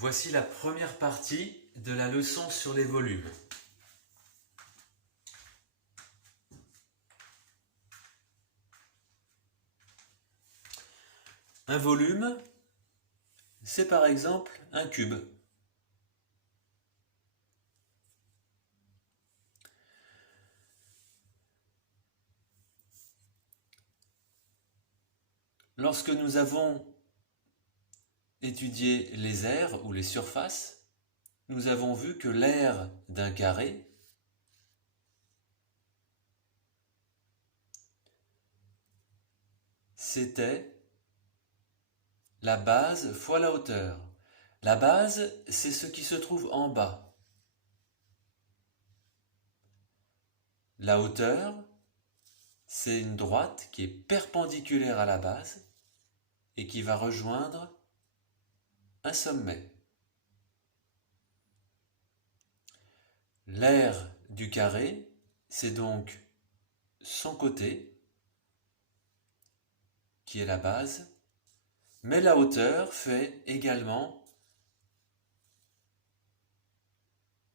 Voici la première partie de la leçon sur les volumes. Un volume, c'est par exemple un cube. Lorsque nous avons étudié les aires ou les surfaces, nous avons vu que l'aire d'un carré c'était la base fois la hauteur. La base, c'est ce qui se trouve en bas. La hauteur, c'est une droite qui est perpendiculaire à la base et qui va rejoindre un sommet. L'aire du carré, c'est donc son côté, qui est la base, mais la hauteur fait également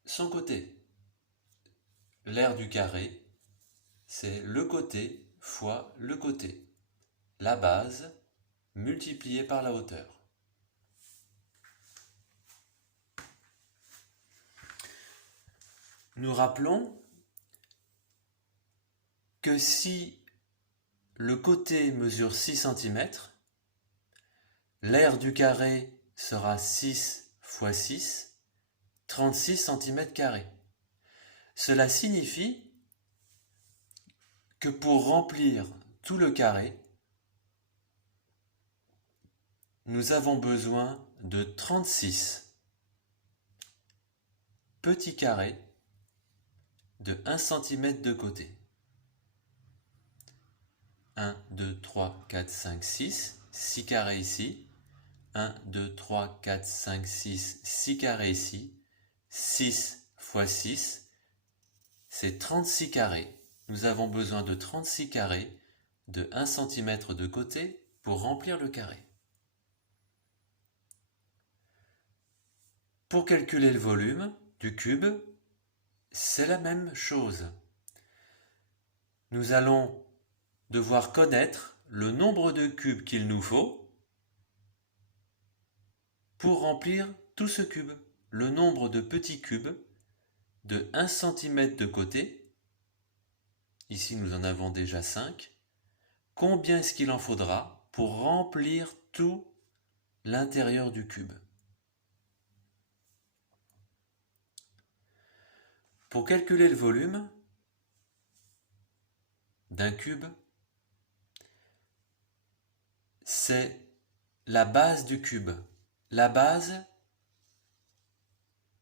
son côté. L'aire du carré, c'est le côté fois le côté. La base multipliée par la hauteur. Nous rappelons que si le côté mesure 6 cm, l'aire du carré sera 6 fois 6, 36 cm². Cela signifie que pour remplir tout le carré, nous avons besoin de 36 petits carrés de 1 cm de côté. 1, 2, 3, 4, 5, 6, 6 carrés ici. 1, 2, 3, 4, 5, 6, 6 carrés ici. 6 fois 6, c'est 36 carrés. Nous avons besoin de 36 carrés de 1 cm de côté pour remplir le carré. Pour calculer le volume du cube, c'est la même chose. Nous allons devoir connaître le nombre de cubes qu'il nous faut pour remplir tout ce cube. Le nombre de petits cubes de 1 cm de côté. Ici, nous en avons déjà 5. Combien est-ce qu'il en faudra pour remplir tout l'intérieur du cube? Pour calculer le volume d'un cube, c'est la base du cube. La base,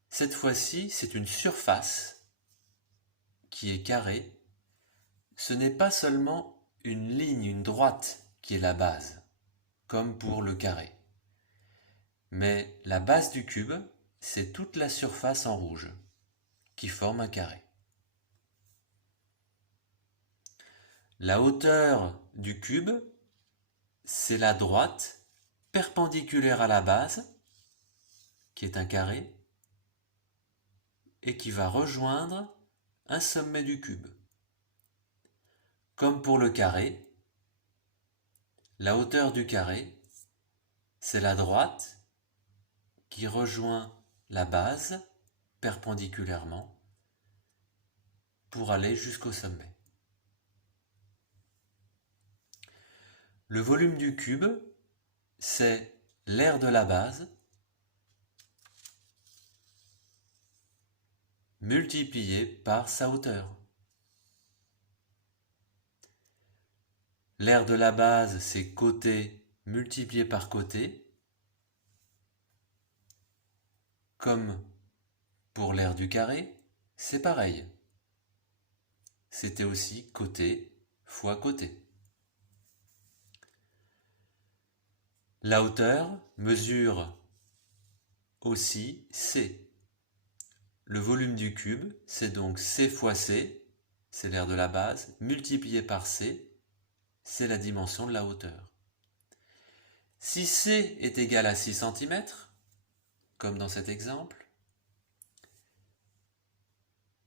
cette fois-ci, c'est une surface qui est carrée. Ce n'est pas seulement une ligne, une droite qui est la base, comme pour le carré. Mais la base du cube, c'est toute la surface en rouge qui forme un carré. La hauteur du cube, c'est la droite perpendiculaire à la base, qui est un carré, et qui va rejoindre un sommet du cube. Comme pour le carré, la hauteur du carré, c'est la droite qui rejoint la base perpendiculairement pour aller jusqu'au sommet. Le volume du cube, c'est l'aire de la base multiplié par sa hauteur. L'aire de la base, c'est côté multiplié par côté, comme pour l'aire du carré, c'est pareil. C'était aussi côté fois côté. La hauteur mesure aussi C. Le volume du cube, c'est donc C fois C, c'est l'aire de la base, multiplié par C, c'est la dimension de la hauteur. Si C est égal à 6 cm, comme dans cet exemple.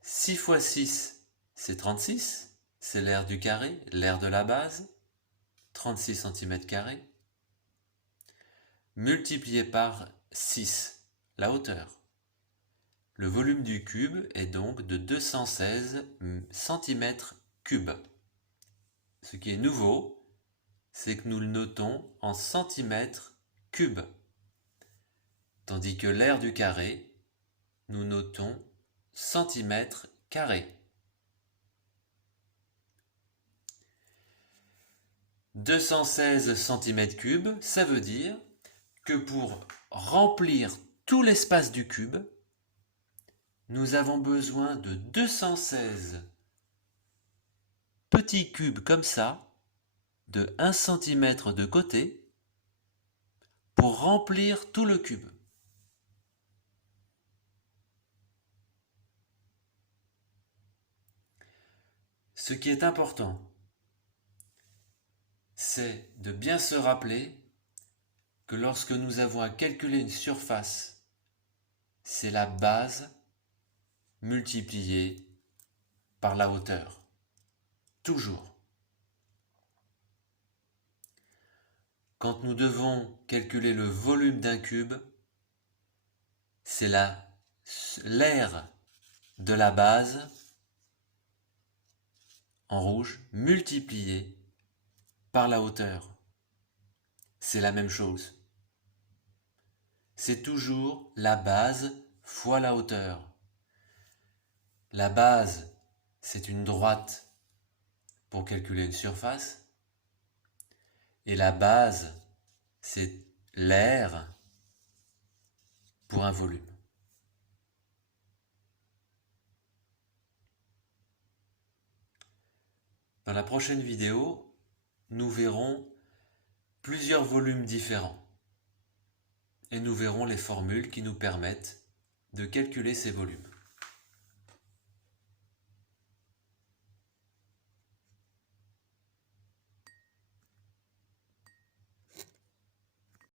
6 fois 6, c'est 36, c'est l'aire du carré, l'aire de la base, 36 cm², multiplié par 6, la hauteur. Le volume du cube est donc de 216 cm3. Ce qui est nouveau, c'est que nous le notons en centimètres cubes, tandis que l'aire du carré, nous notons centimètres carrés. 216 cm3, ça veut dire que pour remplir tout l'espace du cube, nous avons besoin de 216 petits cubes comme ça, de 1 cm de côté, pour remplir tout le cube. Ce qui est important, c'est de bien se rappeler que lorsque nous avons à calculer une surface, c'est la base multipliée par la hauteur. Toujours. Quand nous devons calculer le volume d'un cube, c'est l'aire de la base en rouge multipliée par la hauteur. C'est la même chose. C'est toujours la base fois la hauteur. La base, c'est une droite pour calculer une surface. Et la base, c'est l'aire pour un volume. Dans la prochaine vidéo, nous verrons plusieurs volumes différents et nous verrons les formules qui nous permettent de calculer ces volumes.